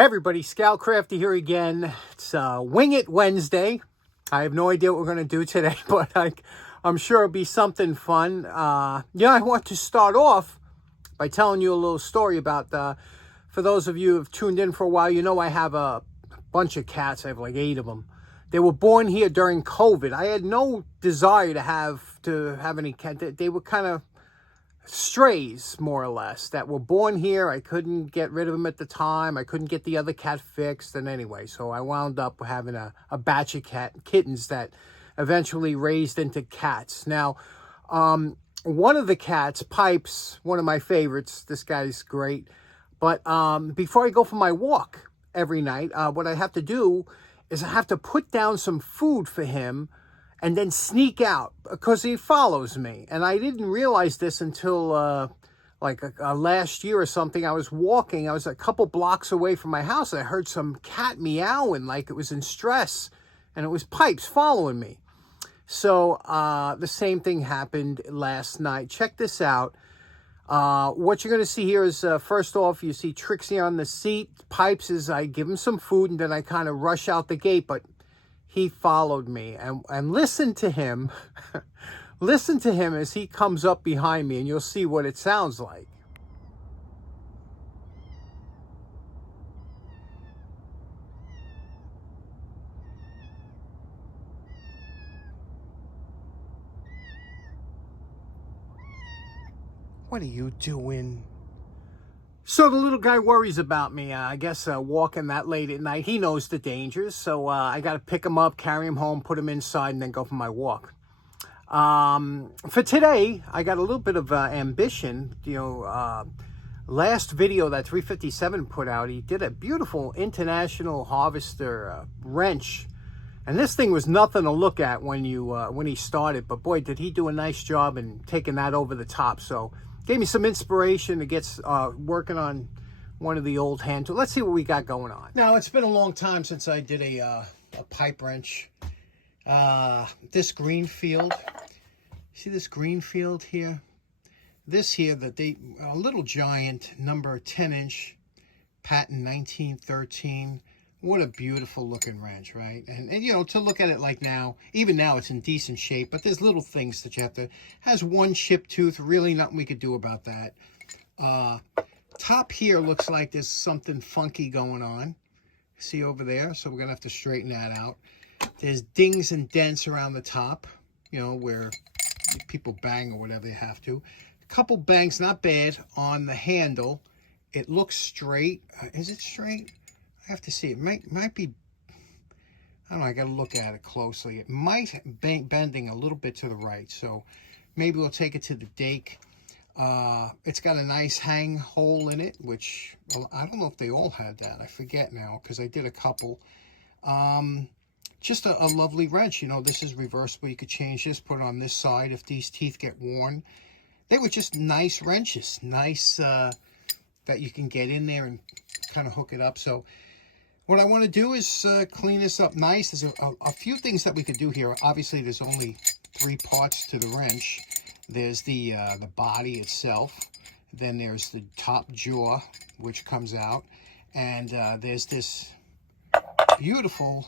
Hey everybody, Scout Crafty here again. It's Wing It Wednesday. I have no idea what we're going to do today, but I'm sure it'll be something fun. I want to start off by telling you a little story about, for those of you who have tuned in for a while, you know I have a bunch of cats. I have like 8 of them. They were born here during COVID. I had no desire to have any cat. They were kind of strays, more or less, that were born here. I couldn't get rid of them at the time. I couldn't get the other cat fixed. And anyway, so I wound up having a batch of kittens that eventually raised into cats. Now, one of the cats, Pipes, one of my favorites. This guy's great. But before I go for my walk every night, what I have to do is I have to put down some food for him and then sneak out because he follows me. And I didn't realize this until last year or something. I was walking. I was a couple blocks away from my house. And I heard some cat meowing like it was in stress. And it was Pipes following me. So the same thing happened last night. Check this out. What you're going to see here is, first off, you see Trixie on the seat. Pipes is, I give him some food and then I kind of rush out the gate. But he followed me, and listen to him. Listen to him as he comes up behind me, and you'll see what it sounds like. What are you doing? So the little guy worries about me, I guess, walking that late at night. He knows the dangers, so I got to pick him up, carry him home, put him inside, and then go for my walk. For today, I got a little bit of ambition. Last video that 357 put out, he did a beautiful International Harvester wrench. And this thing was nothing to look at when he started, but boy, did he do a nice job in taking that over the top. So gave me some inspiration to get working on one of the old hand tools. Let's see what we got going on. Now, it's been a long time since I did a pipe wrench. This Greenfield, see this Greenfield here? This here, a Little Giant, number 10-inch, patent 1913. What a beautiful looking wrench, right? And to look at it like now, even now it's in decent shape, but there's little things that you have to, has one chip tooth, really nothing we could do about that. Top here looks like there's something funky going on. See over there? So we're gonna have to straighten that out. There's dings and dents around the top, where people bang or whatever they have to. A couple bangs, not bad, on the handle. It looks straight. Is it straight? I have to see. It might be, I don't know, I got to look at it closely. It might be bending a little bit to the right, so maybe we'll take it to the dake. It's got a nice hang hole in it, which, well, I don't know if they all had that. I forget now, because I did a couple. Just a lovely wrench. This is reversible. You could change this, put it on this side if these teeth get worn. They were just nice wrenches. Nice that you can get in there and kind of hook it up. So what I want to do is clean this up nice. There's a few things that we could do here. Obviously, there's only 3 parts to the wrench. There's the body itself. Then there's the top jaw, which comes out. And there's this beautiful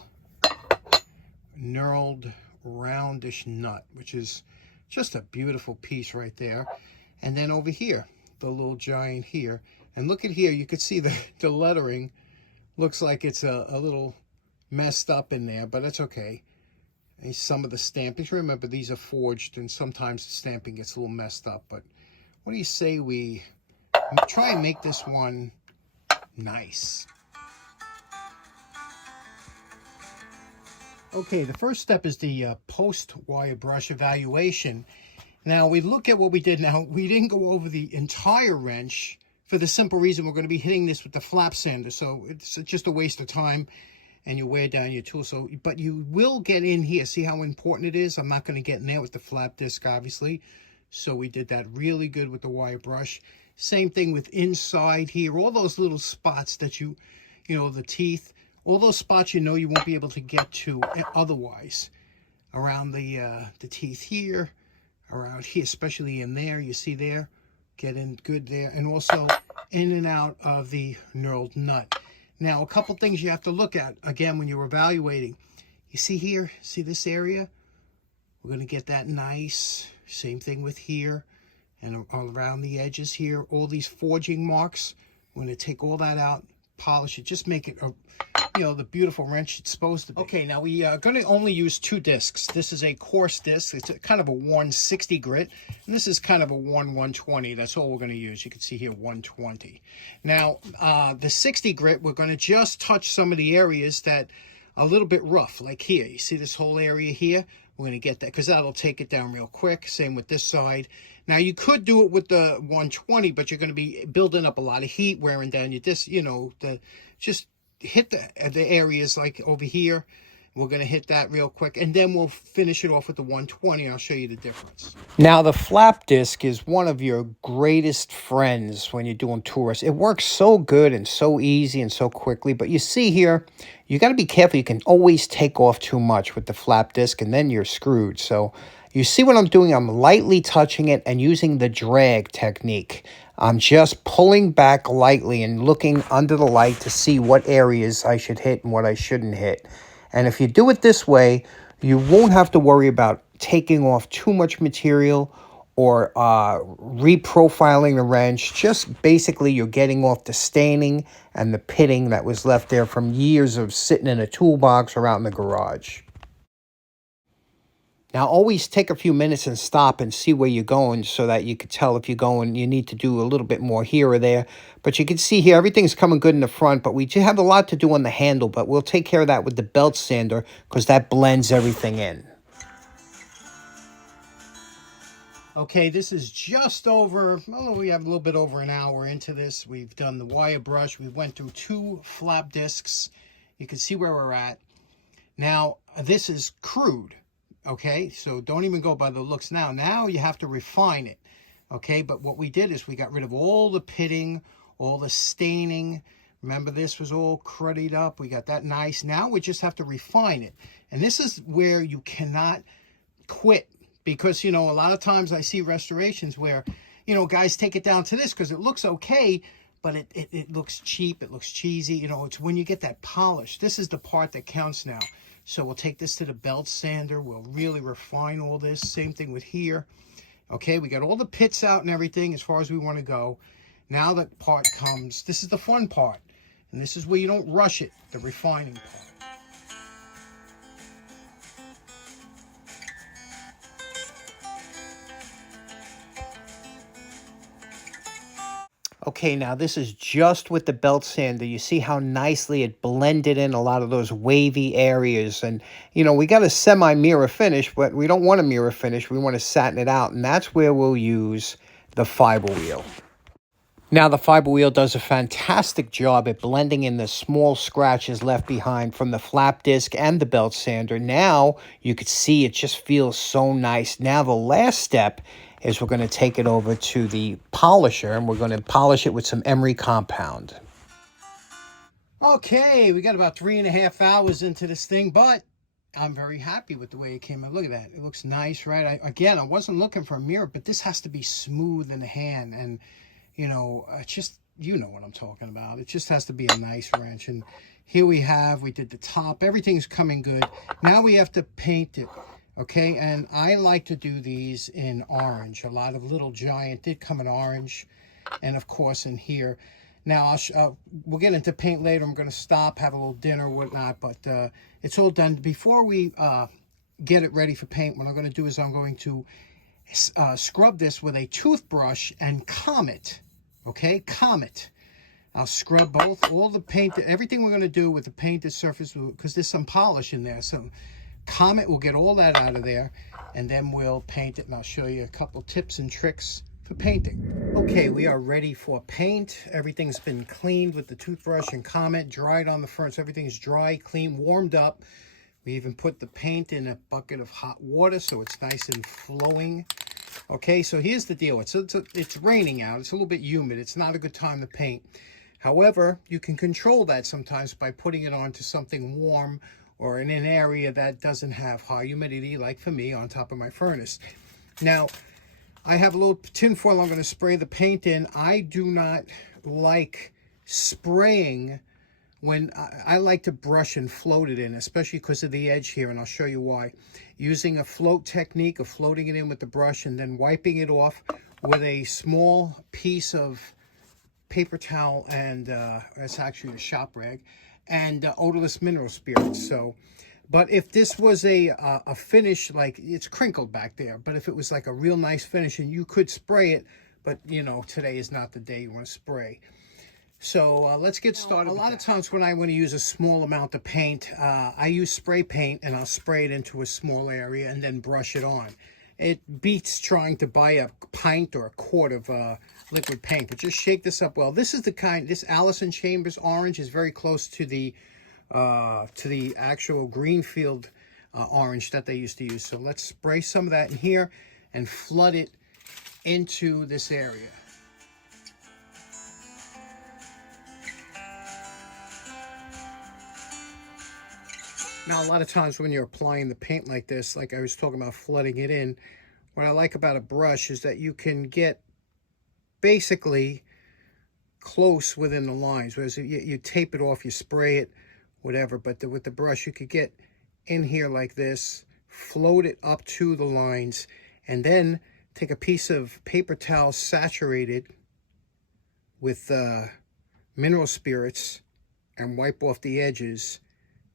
knurled roundish nut, which is just a beautiful piece right there. And then over here, the Little Giant here. And look at here, you could see the lettering. Looks like it's a little messed up in there, but that's okay. And some of the stampings, remember these are forged and sometimes the stamping gets a little messed up, but what do you say we try and make this one nice? Okay, the first step is the post-wire brush evaluation. Now, we look at what we did. Now, we didn't go over the entire wrench for the simple reason we're going to be hitting this with the flap sander. So it's just a waste of time and you wear down your tool. So, but you will get in here. See how important it is? I'm not going to get in there with the flap disc, obviously. So we did that really good with the wire brush. Same thing with inside here. All those little spots that the teeth, all those spots you won't be able to get to otherwise. Around the teeth here, around here, especially in there, you see there. Get in good there, and also in and out of the knurled nut. Now, a couple things you have to look at, again, when you're evaluating. You see here, see this area? We're going to get that nice. Same thing with here and around the edges here. All these forging marks, we're going to take all that out, polish it, just make it a, you know, the beautiful wrench it's supposed to be. Okay, now we are going to only use 2 discs. This is a coarse disc. It's kind of a 160 grit, and this is kind of a 120. That's all we're going to use. You can see here 120. Now, the 60 grit, we're going to just touch some of the areas that are a little bit rough, like here. You see this whole area here? We're going to get that because that'll take it down real quick. Same with this side. Now, you could do it with the 120, but you're going to be building up a lot of heat, wearing down your disc, you know, just hit the areas like over here. We're going to hit that real quick, and then we'll finish it off with the 120. I'll show you the difference. Now, the flap disc is one of your greatest friends when you're doing tourists. It works so good and so easy and so quickly, but you see here, you got to be careful. You can always take off too much with the flap disc, and then you're screwed. So you see what I'm doing? I'm lightly touching it and using the drag technique. I'm just pulling back lightly and looking under the light to see what areas I should hit and what I shouldn't hit. And if you do it this way, you won't have to worry about taking off too much material or reprofiling the wrench. Just basically you're getting off the staining and the pitting that was left there from years of sitting in a toolbox or out in the garage. Now, always take a few minutes and stop and see where you're going so that you could tell if you're going, you need to do a little bit more here or there. But you can see here, everything's coming good in the front, but we do have a lot to do on the handle, but we'll take care of that with the belt sander because that blends everything in. Okay, this is just over, well, we have a little bit over an hour into this. We've done the wire brush. We went through 2 flap discs. You can see where we're at. Now, this is crude. Okay, so don't even go by the looks now. Now you have to refine it. Okay, but what we did is we got rid of all the pitting, all the staining. Remember, this was all cruddied up. We got that nice. Now we just have to refine it. And this is where you cannot quit. Because, you know, a lot of times I see restorations where, you know, guys take it down to this because it looks okay, but it looks cheap. It looks cheesy. You know, it's when you get that polish. This is the part that counts now. So we'll take this to the belt sander. We'll really refine all this. Same thing with here. Okay, we got all the pits out and everything as far as we want to go. Now the part comes, this is the fun part. And this is where you don't rush it, the refining part. Okay, now this is just with the belt sander. You see how nicely it blended in a lot of those wavy areas. And, you know, we got a semi-mirror finish, but we don't want a mirror finish. We want to satin it out, and that's where we'll use the fiber wheel. Now, the fiber wheel does a fantastic job at blending in the small scratches left behind from the flap disc and the belt sander. Now, you can see it just feels so nice. Now, the last step is we're going to take it over to the polisher, and we're going to polish it with some emery compound. Okay, we got about 3.5 hours into this thing, but I'm very happy with the way it came out. Look at that. It looks nice, right? I wasn't looking for a mirror, but this has to be smooth in the hand, and you know, just, you know what I'm talking about. It just has to be a nice wrench. And here we did the top. Everything's coming good. Now we have to paint it, okay? And I like to do these in orange. A lot of Little Giant did come in orange. And, of course, in here. Now, we'll get into paint later. I'm going to stop, have a little dinner, whatnot. But it's all done. Before we get it ready for paint, what I'm going to do is I'm going to scrub this with a toothbrush and comb it. Okay, comb it. I'll scrub all the paint, everything we're going to do with the painted surface, because there's some polish in there. So comb it, we'll get all that out of there, and then we'll paint it, and I'll show you a couple tips and tricks for painting. Okay, we are ready for paint. Everything's been cleaned with the toothbrush and comb it, dried on the front, so everything's dry, clean, warmed up. We even put the paint in a bucket of hot water so it's nice and flowing. Okay, so here's the deal. It's raining out. It's a little bit humid. It's not a good time to paint. However, you can control that sometimes by putting it onto something warm or in an area that doesn't have high humidity, like for me, on top of my furnace. Now, I have a little tin foil I'm going to spray the paint in. I do not like spraying when I like to brush and float it in, especially because of the edge here, and I'll show you why. Using a float technique of floating it in with the brush and then wiping it off with a small piece of paper towel, and it's actually a shop rag, and odorless mineral spirits. So, but if this was a finish, like it's crinkled back there, but if it was like a real nice finish, and you could spray it, but you know, today is not the day you want to spray. So let's get started. A lot of times when I want to use a small amount of paint, I use spray paint, and I'll spray it into a small area and then brush it on. It beats trying to buy a pint or a quart of liquid paint, but just shake this up well. This is the kind, this Allison Chambers orange is very close to the actual Greenfield orange that they used to use. So let's spray some of that in here and flood it into this area. Now, a lot of times when you're applying the paint like this, like I was talking about flooding it in, what I like about a brush is that you can get basically close within the lines. Whereas you tape it off, you spray it, whatever. But with the brush, you could get in here like this, float it up to the lines, and then take a piece of paper towel saturated with mineral spirits and wipe off the edges.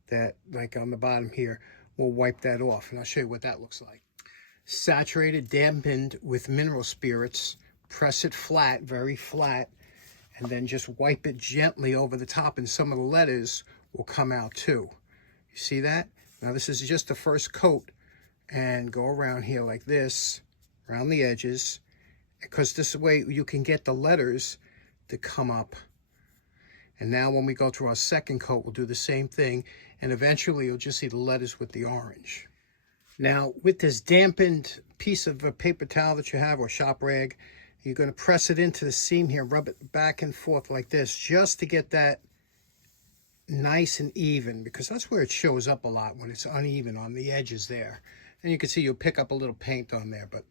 That, like on the bottom here, we'll wipe that off, and I'll show you what that looks like. Saturated, dampened with mineral spirits, press it flat, very flat, and then just wipe it gently over the top, and some of the letters will come out too. You see that? Now this is just the first coat, and go around here like this, around the edges, because this way you can get the letters to come up. And now when we go to our second coat, we'll do the same thing, and eventually you'll just see the letters with the orange. Now, with this dampened piece of a paper towel that you have, or shop rag, you're going to press it into the seam here, rub it back and forth like this, just to get that nice and even, because that's where it shows up a lot, when it's uneven on the edges there. And you can see you'll pick up a little paint on there, but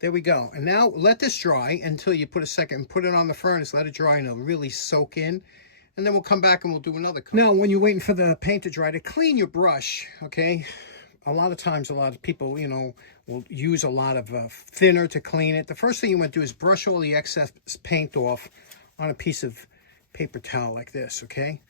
there we go. And now let this dry until you put it on the furnace, let it dry, and it'll really soak in. And then we'll come back and we'll do another coat. Now, when you're waiting for the paint to dry, to clean your brush, okay? A lot of times, a lot of people, you know, will use a lot of thinner to clean it. The first thing you want to do is brush all the excess paint off on a piece of paper towel like this, okay?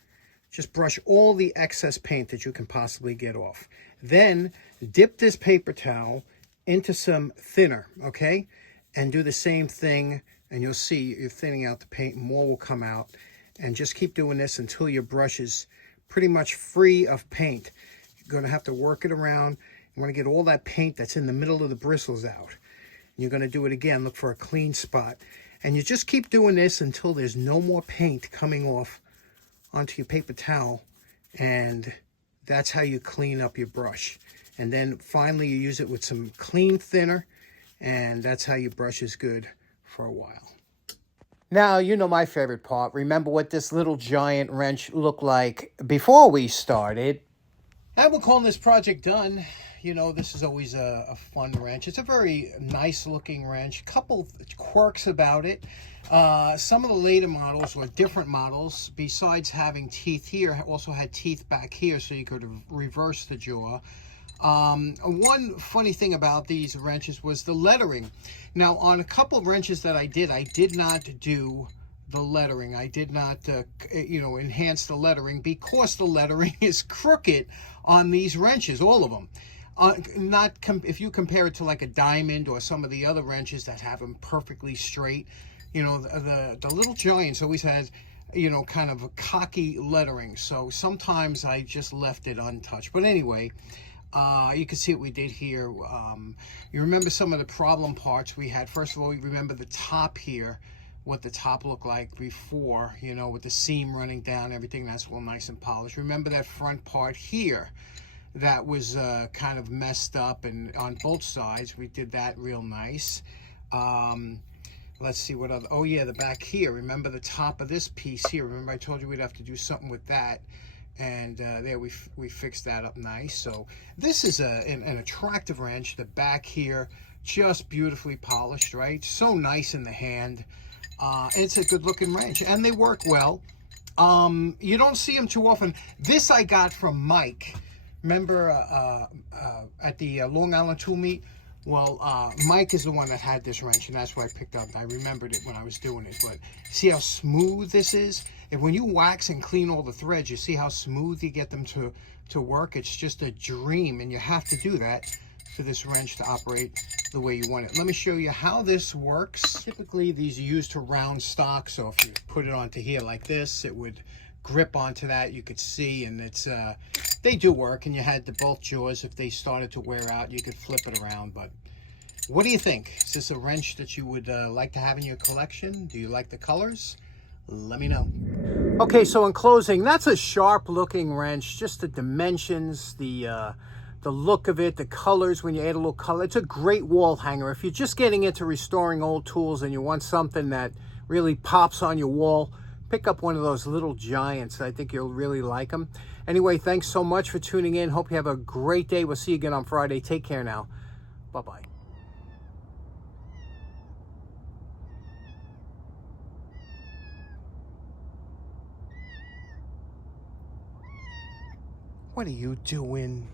Just brush all the excess paint that you can possibly get off. Then dip this paper towel into some thinner, okay? And do the same thing, and you'll see you're thinning out the paint, more will come out. And just keep doing this until your brush is pretty much free of paint. You're going to have to work it around. You want to get all that paint that's in the middle of the bristles out. And you're going to do it again. Look for a clean spot. And you just keep doing this until there's no more paint coming off onto your paper towel. And that's how you clean up your brush. And then finally you use it with some clean thinner. And that's how your brush is good for a while. Now, you know my favorite part. Remember what this little giant wrench looked like before we started. And we're calling this project done. You know, this is always a fun wrench. It's a very nice looking wrench. Couple quirks about it. Some of the later models, or different models, besides having teeth here, also had teeth back here so you could reverse the jaw. One funny thing about these wrenches was the lettering. Now, on a couple of wrenches that I did not do the lettering. I did not, enhance the lettering, because the lettering is crooked on these wrenches, all of them. If you compare it to like a Diamond or some of the other wrenches that have them perfectly straight, you know, the Little Giants always had, you know, kind of a cocky lettering. So sometimes I just left it untouched. But anyway, you can see what we did here. You remember some of the problem parts we had. First of all, you remember the top here, what the top looked like before, you know, with the seam running down, everything that's all nice and polished. Remember that front part here that was kind of messed up, and on both sides we did that real nice. Let's see what other, oh yeah, the back here. Remember the top of this piece here. Remember I told you we'd have to do something with that. And there we fixed that up nice. So this is an attractive wrench. The back here, just beautifully polished, right? So nice in the hand. It's a good looking wrench, and they work well. You don't see them too often. This I got from Mike. Remember at the Long Island Tool Meet? Well, Mike is the one that had this wrench, and that's what I picked up. I remembered it when I was doing it. But see how smooth this is? If when you wax and clean all the threads, you see how smooth you get them to work? It's just a dream, and you have to do that for this wrench to operate the way you want it. Let me show you how this works. Typically, these are used to round stock, so if you put it onto here like this, it would grip onto that. You could see, and it's they do work, and you had the both jaws. If they started to wear out, you could flip it around. But what do you think? Is this a wrench that you would like to have in your collection? Do you like the colors? Let me know. Okay, so in closing, that's a sharp looking wrench. Just the dimensions, the look of it, the colors, when you add a little color. It's a great wall hanger. If you're just getting into restoring old tools and you want something that really pops on your wall, pick up one of those little giants. I think you'll really like them. Anyway, thanks so much for tuning in. Hope you have a great day. We'll see you again on Friday. Take care now. Bye-bye. What are you doing?